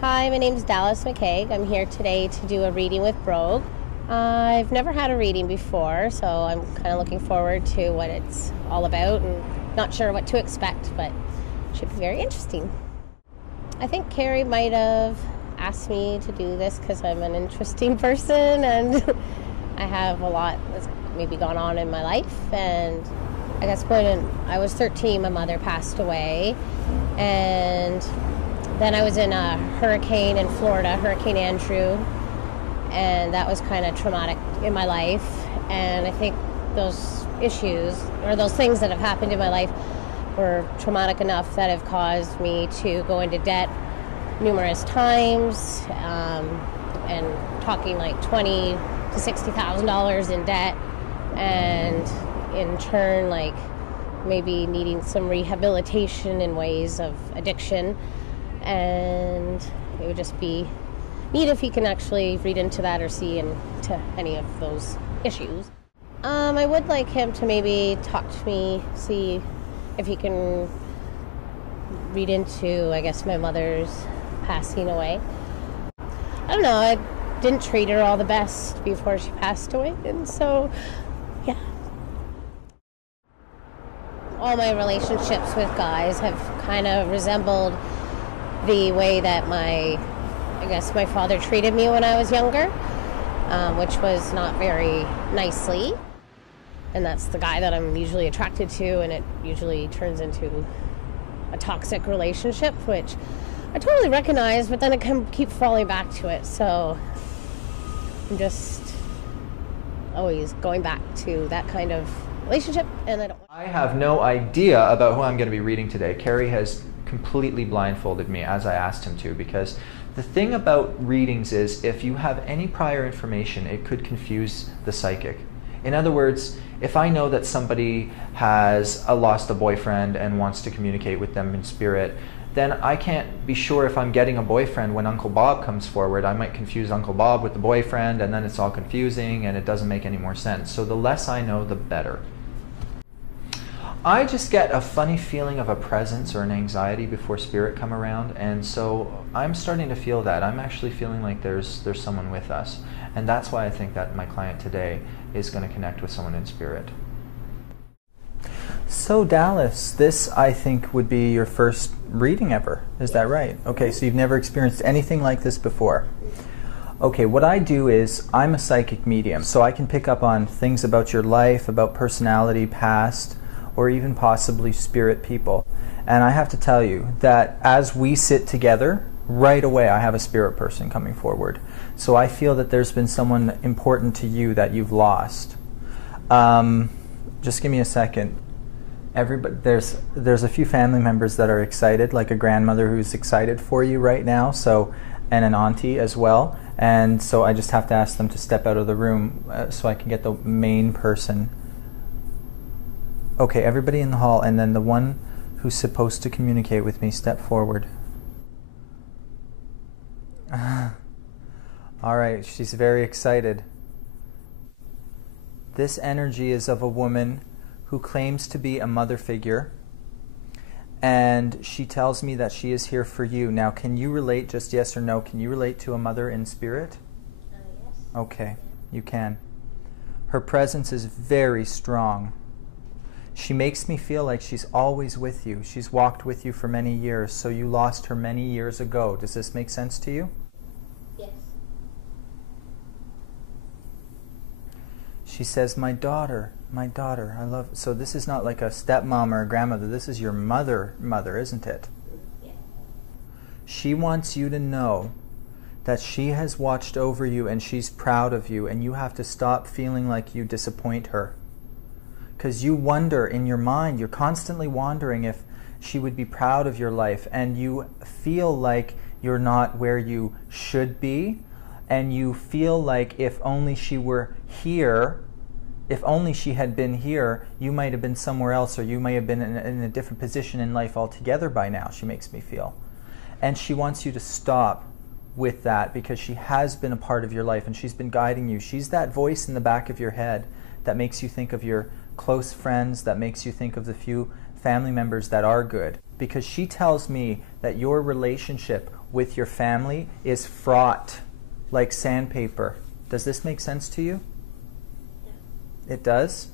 Hi, my name is Dallas McCaig. I'm here today to do a reading with Brough. I've never had a reading before, so I'm kind of looking forward to what it's all about and not sure what to expect, but it should be very interesting. I think Carrie might have asked me to do this because I'm an interesting person and I have a lot that's maybe gone on in my life. And I guess when I was 13, my mother passed away, and then I was in a hurricane in Florida, Hurricane Andrew, and that was kind of traumatic in my life. And I think those issues, or those things that have happened in my life, were traumatic enough that have caused me to go into debt numerous times, and talking like $20,000 to $60,000 in debt, and in turn, like maybe needing some rehabilitation in ways of addiction. And it would just be neat if he can actually read into that or see into any of those issues. I would like him to maybe talk to me, see if he can read into, I guess, my mother's passing away. I don't know, I didn't treat her all the best before she passed away, and so, yeah. All my relationships with guys have kind of resembled the way that my father treated me when I was younger, which was not very nicely. And that's the guy that I'm usually attracted to, and it usually turns into a toxic relationship, which I totally recognize, but then I can keep falling back to it. So I'm just always going back to that kind of relationship, and I have no idea about who I'm going to be reading today. Carrie has completely blindfolded me, as I asked him to, because the thing about readings is if you have any prior information, it could confuse the psychic. In other words, if I know that somebody has lost a boyfriend and wants to communicate with them in spirit, then I can't be sure if I'm getting a boyfriend when Uncle Bob comes forward. I might confuse Uncle Bob with the boyfriend, and then it's all confusing and it doesn't make any more sense. So the less I know, the better. I just get a funny feeling of a presence or an anxiety before spirit come around, and so I'm starting to feel that. I'm actually feeling like there's someone with us, and that's why I think that my client today is going to connect with someone in spirit. So Dallas, this I think would be your first reading ever, is that right? Okay, so you've never experienced anything like this before. Okay, what I do is I'm a psychic medium, so I can pick up on things about your life, about personality, past, or even possibly spirit people. And I have to tell you that as we sit together, right away I have a spirit person coming forward. So I feel that there's been someone important to you that you've lost. Just give me a second. Everybody, there's a few family members that are excited, like a grandmother who's excited for you right now, so, and an auntie as well. And so I just have to ask them to step out of the room so I can get the main person. Okay, everybody in the hall, and then the one who's supposed to communicate with me, step forward. All right, she's very excited. This energy is of a woman who claims to be a mother figure, and she tells me that she is here for you. Now, can you relate, just yes or no, can you relate to a mother in spirit? yes. Okay, you can. Her presence is very strong. She makes me feel like she's always with you. She's walked with you for many years, so you lost her many years ago. Does this make sense to you? Yes. She says, my daughter, I love... So this is not like a stepmom or a grandmother. This is your mother, isn't it? Yeah. She wants you to know that she has watched over you and she's proud of you, and you have to stop feeling like you disappoint her. Because you wonder in your mind, you're constantly wondering if she would be proud of your life, and you feel like you're not where you should be, and you feel like if only she were here, if only she had been here, you might have been somewhere else, or you may have been in a different position in life altogether by now, she makes me feel. And she wants you to stop with that, because she has been a part of your life and she's been guiding you. She's that voice in the back of your head that makes you think of your close friends, that makes you think of the few family members that are good. Because she tells me that your relationship with your family is fraught like sandpaper. Does this make sense to you? Yeah. It does?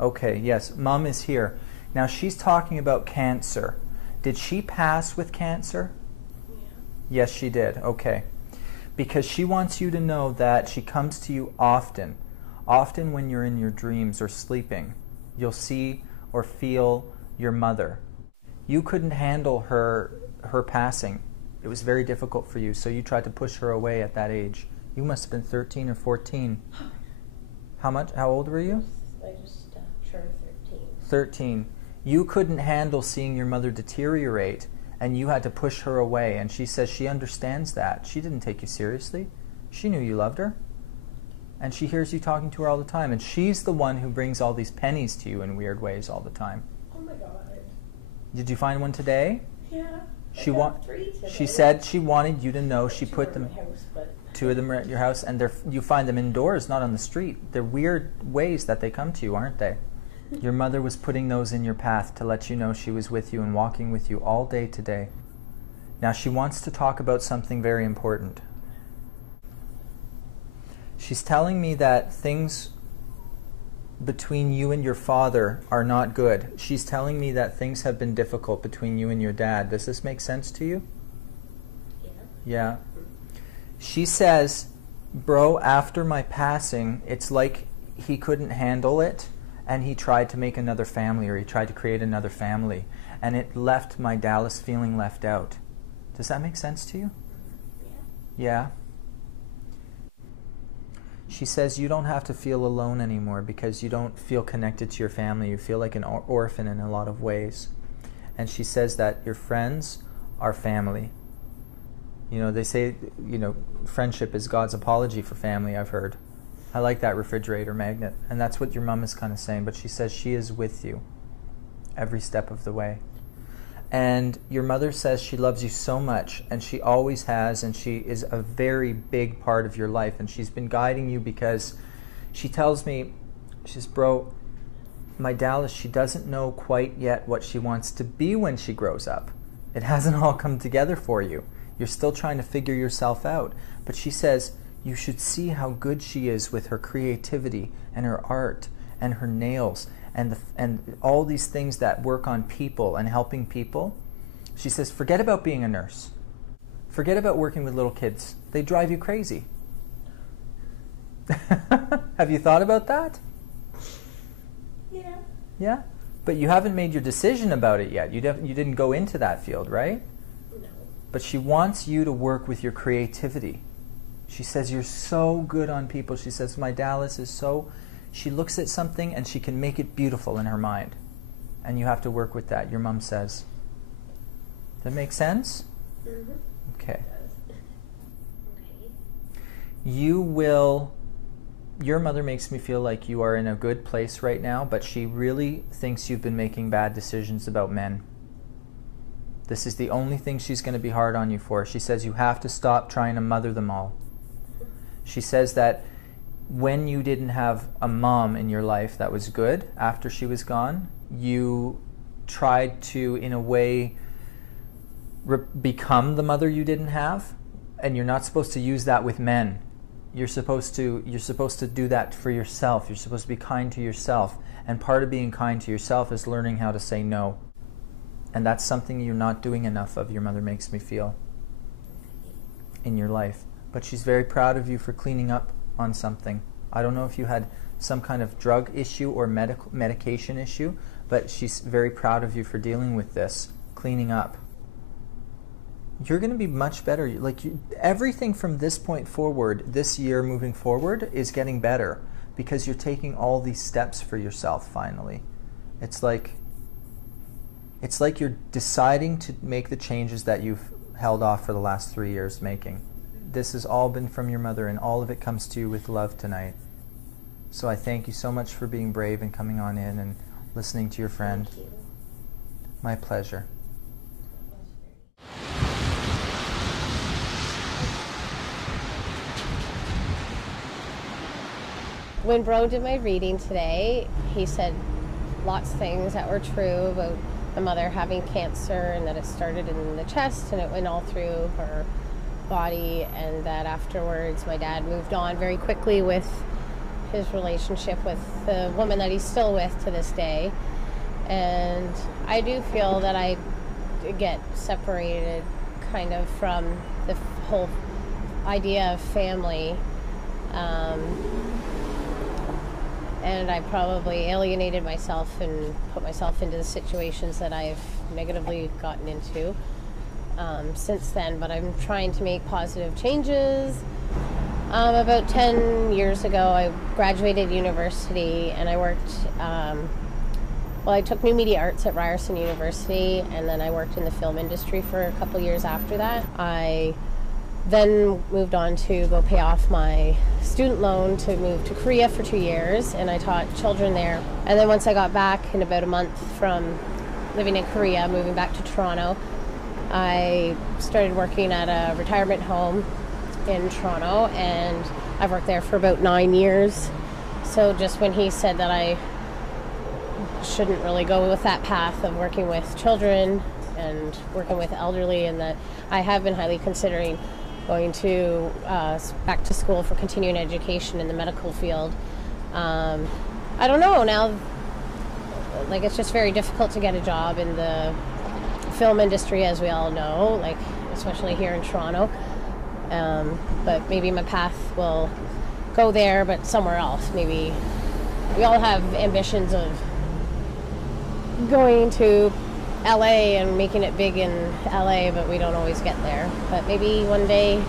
Okay, yes. Mom is here. Now she's talking about cancer. Did she pass with cancer? Yeah. Yes, she did. Okay. Because she wants you to know that she comes to you often. Often when you're in your dreams or sleeping, you'll see or feel your mother. You couldn't handle her passing. It was very difficult for you, so you tried to push her away at that age. You must have been 13 or 14. How much? How old were you? I just turned 13. 13. You couldn't handle seeing your mother deteriorate, and you had to push her away, and she says she understands that. She didn't take you seriously. She knew you loved her. And she hears you talking to her all the time, and she's the one who brings all these pennies to you in weird ways all the time. Oh my God. Did you find one today? Yeah. She said she wanted you to know she put them. Two of them are at your house, and you find them indoors, not on the street. They're weird ways that they come to you, aren't they? Your mother was putting those in your path to let you know she was with you and walking with you all day today. Now she wants to talk about something very important. She's telling me that things between you and your father are not good. She's telling me that things have been difficult between you and your dad. Does this make sense to you? Yeah. Yeah. She says, bro, after my passing, it's like he couldn't handle it, and he tried to make another family, or he tried to create another family, and it left my Dallas feeling left out. Does that make sense to you? Yeah. Yeah. She says you don't have to feel alone anymore because you don't feel connected to your family. You feel like an orphan in a lot of ways. And she says that your friends are family. You know, they say, friendship is God's apology for family, I've heard. I like that refrigerator magnet. And that's what your mom is kind of saying. But she says she is with you every step of the way. And your mother says she loves you so much, and she always has, and she is a very big part of your life. And she's been guiding you because she tells me, she says, bro, my Dallas, she doesn't know quite yet what she wants to be when she grows up. It hasn't all come together for you. You're still trying to figure yourself out. But she says, you should see how good she is with her creativity and her art and her nails and all these things that work on people and helping people. She says, forget about being a nurse. Forget about working with little kids. They drive you crazy. Have you thought about that? Yeah. Yeah? But you haven't made your decision about it yet. You didn't go into that field, right? No. But she wants you to work with your creativity. She says, you're so good on people. She says, my Dallas is so... She looks at something and she can make it beautiful in her mind. And you have to work with that, your mom says. Does that make sense? Mm-hmm. Okay. Your mother makes me feel like you are in a good place right now, but she really thinks you've been making bad decisions about men. This is the only thing she's going to be hard on you for. She says you have to stop trying to mother them all. She says that when you didn't have a mom in your life that was good after she was gone, you tried to, in a way, become the mother you didn't have, and you're not supposed to use that with men. You're supposed to do that for yourself. You're supposed to be kind to yourself, and part of being kind to yourself is learning how to say no. And that's something you're not doing enough of, your mother makes me feel, in your life. But she's very proud of you for cleaning up on something. I don't know if you had some kind of drug issue or medication issue, but she's very proud of you for dealing with this, cleaning up. You're going to be much better. Everything from this point forward, this year moving forward, is getting better because you're taking all these steps for yourself finally. It's like you're deciding to make the changes that you've held off for the last 3 years making. This has all been from your mother, and all of it comes to you with love tonight. So I thank you so much for being brave and coming on in and listening to your friend. Thank you. My pleasure. When Brough did my reading today, he said lots of things that were true about my mother having cancer, and that it started in the chest and it went all through her body, and that afterwards my dad moved on very quickly with his relationship with the woman that he's still with to this day. And I do feel that I get separated kind of from the whole idea of family, and I probably alienated myself and put myself into the situations that I've negatively gotten into since then. But I'm trying to make positive changes. About 10 years ago, I graduated university, and I worked, I took New Media Arts at Ryerson University, and then I worked in the film industry for a couple years after that. I then moved on to go pay off my student loan to move to Korea for 2 years, and I taught children there. And then once I got back in about a month from living in Korea, moving back to Toronto, I started working at a retirement home in Toronto, and I've worked there for about 9 years. So just when he said that I shouldn't really go with that path of working with children and working with elderly, and that I have been highly considering going to back to school for continuing education in the medical field. I don't know now, like, it's just very difficult to get a job in the film industry, as we all know, like especially here in Toronto. But maybe my path will go there, but somewhere else. Maybe we all have ambitions of going to LA and making it big in LA, but we don't always get there. But maybe one day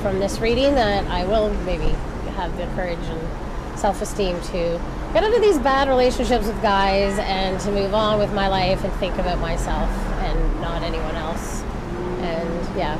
from this reading that I will maybe have the courage and self-esteem to get out of these bad relationships with guys and to move on with my life and think about myself and not anyone else. And yeah.